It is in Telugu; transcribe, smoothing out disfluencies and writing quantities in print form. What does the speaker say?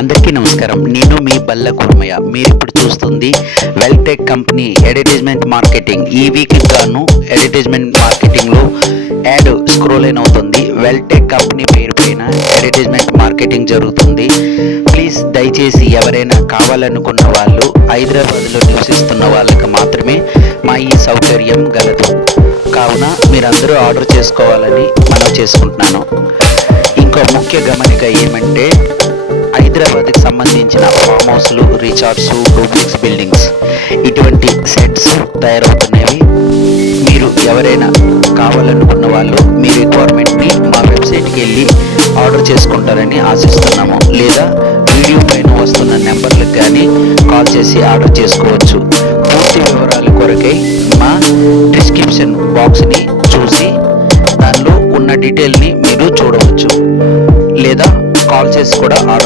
అందరికీ నమస్కారం. నేను మీ బల్ల కుర్మయ్య. మీరు ఇప్పుడు చూస్తుంది వెల్టెక్ కంపెనీ అడ్వర్టైజ్మెంట్ మార్కెటింగ్. ఈ వీక్ గాను అడ్వర్టైజ్మెంట్ మార్కెటింగ్లో యాడ్ స్క్రోల్ ఇన్ అవుతుంది. వెల్టెక్ కంపెనీ పేరు పైన అడ్వర్టైజ్మెంట్ మార్కెటింగ్ జరుగుతుంది. ప్లీజ్ దయచేసి ఎవరైనా కావాలనుకున్న వాళ్ళు హైదరాబాద్లో నివసిస్తున్న వాళ్ళకి మాత్రమే మా ఈ సౌకర్యం గలదు. కావున మీరందరూ ఆర్డర్ చేసుకోవాలని మనం చేసుకుంటున్నాను. ఇంకో ముఖ్య గమనిక ఏమంటే, హైదరాబాద్కి సంబంధించిన ఫామ్ హౌస్లు, రిసార్ట్స్, డూప్లెక్స్ బిల్డింగ్స్ ఇటువంటి సెట్స్ తయారవుతున్నవి. మీరు ఎవరైనా కావాలనుకున్న వాళ్ళు మీ రిక్వైర్మెంట్ని మా వెబ్సైట్కి వెళ్ళి ఆర్డర్ చేసుకుంటారని ఆశిస్తున్నాము. లేదా వీడియో పైన వస్తున్న నెంబర్లకు కానీ కాల్ చేసి ఆర్డర్ చేసుకోవచ్చు. పూర్తి వివరాల కొరకై మా డిస్క్రిప్షన్ బాక్స్ని చూసి దానిలో ఉన్న డీటెయిల్ని మీరు చూడవచ్చు. లేదా కాల్ చేసి కూడా ఆర్డర్